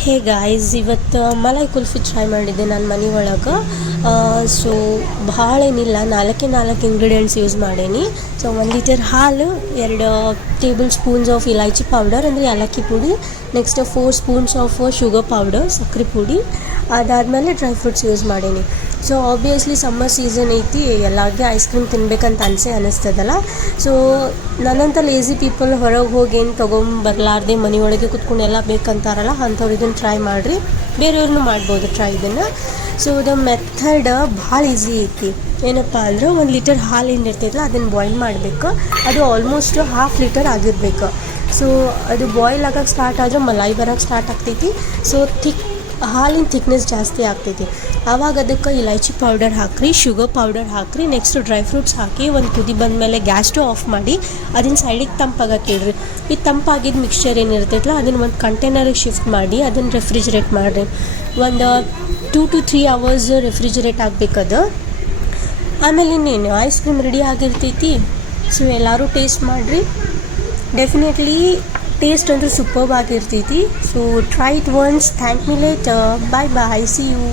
Hey guys, ಇವತ್ತು malai kulfi try ಮಾಡಿದ್ದೆ ನಾನು ಮನೆ ಒಳಗೆ. ಸೊ ಭಾಳ ಏನಿಲ್ಲ, ನಾಲ್ಕು ಇಂಗ್ರೀಡಿಯೆಂಟ್ಸ್ ಯೂಸ್ ಮಾಡೀನಿ. ಸೊ 1 ಲೀಟರ್ ಹಾಲು, 2 ಟೇಬಲ್ ಸ್ಪೂನ್ಸ್ ಆಫ್ ಇಲೈಚಿ ಪೌಡರ್ ಅಂದರೆ ಏಲಕ್ಕಿ ಪುಡಿ, next 4 spoons of sugar powder ಸಕ್ಕರೆ ಪುಡಿ, ಅದಾದಮೇಲೆ ಡ್ರೈ ಫ್ರೂಟ್ಸ್ ಯೂಸ್ ಮಾಡೀನಿ. ಸೊ ಆಬ್ವಿಯಸ್ಲಿ ಸಮ್ಮರ್ ಸೀಸನ್ ಐತಿ, ಎಲ್ಲರಿಗೆ ಐಸ್ ಕ್ರೀಮ್ ತಿನ್ಬೇಕಂತ ಅನಿಸ್ತದಲ್ಲ. ಸೊ ನನ್ನಂಥ ಲೇಝಿ ಪೀಪಲ್ ಹೊರಗೆ ಹೋಗಿ ಏನು ತೊಗೊಂಬರ್ಲಾರ್ದೆ ಮನೆಯೊಳಗೆ ಕುತ್ಕೊಂಡು ಎಲ್ಲ ಬೇಕಂತಾರಲ್ಲ, ಅಂಥವ್ರು ಇದನ್ನು ಟ್ರೈ ಮಾಡಿರಿ. ಬೇರೆಯವ್ರನ್ನೂ ಮಾಡ್ಬೋದು ಟ್ರೈ ಇದನ್ನು. ಸೊ ದ ಮೆಥಡ್ ಭಾಳ ಈಸಿ ಐತಿ. ಏನಪ್ಪ ಅಂದ್ರೆ 1 ಲೀಟರ್ ಹಾಲು ಏನಿರ್ತೈತಲ್ಲ ಅದನ್ನು ಬಾಯ್ಲ್ ಮಾಡಬೇಕು. ಅದು ಆಲ್ಮೋಸ್ಟ್ 1/2 ಲೀಟರ್ ಆಗಿರ್ಬೇಕು. ಸೊ ಅದು ಬಾಯ್ಲ್ ಆಗೋಕ್ಕೆ ಸ್ಟಾರ್ಟ್ ಆದರೆ ಮಲೈ ಬರೋಕ್ಕೆ ಸ್ಟಾರ್ಟ್ ಆಗ್ತೈತಿ. ಸೊ ಹಾಲಿನ ಥಿಕ್ನೆಸ್ ಜಾಸ್ತಿ ಆಗ್ತೈತಿ. ಆವಾಗ ಅದಕ್ಕೆ ಇಲೈಚಿ ಪೌಡರ್ ಹಾಕಿರಿ, ಶುಗರ್ ಪೌಡರ್ ಹಾಕಿರಿ, ನೆಕ್ಸ್ಟ್ ಡ್ರೈ ಫ್ರೂಟ್ಸ್ ಹಾಕಿ ಒಂದು ಕುದಿ ಬಂದಮೇಲೆ ಗ್ಯಾಸ್ ಸ್ಟವ್ ಆಫ್ ಮಾಡಿ ಅದನ್ನು ಸೈಡಿಗೆ ತಂಪಾಗಕ್ಕೆ ಇಡ್ರಿ. ಈ ತಂಪಾಗಿದ್ದ ಮಿಕ್ಸ್ಚರ್ ಏನಿರ್ತೈತಲ್ಲ ಅದನ್ನು ಒಂದು ಕಂಟೈನರಿಗೆ ಶಿಫ್ಟ್ ಮಾಡಿ ಅದನ್ನು ರೆಫ್ರಿಜರೇಟ್ ಮಾಡಿರಿ. ಒಂದು 2 to 3 hours ರೆಫ್ರಿಜರೇಟ್ ಆಗಬೇಕದು. ಆಮೇಲೆ ಇನ್ನೇನು ಐಸ್ ಕ್ರೀಮ್ ರೆಡಿ ಆಗಿರ್ತೈತಿ. ಸೊ ಎಲ್ಲರೂ ಟೇಸ್ಟ್ ಮಾಡಿರಿ. ಡೆಫಿನೆಟ್ಲಿ ಟೇಸ್ಟ್ ಅಂದ್ರೆ ಸೂಪರ್ಬ್ ಆಗಿರ್ತೈತಿ. So try it once. Thank me later. Bye bye. See you.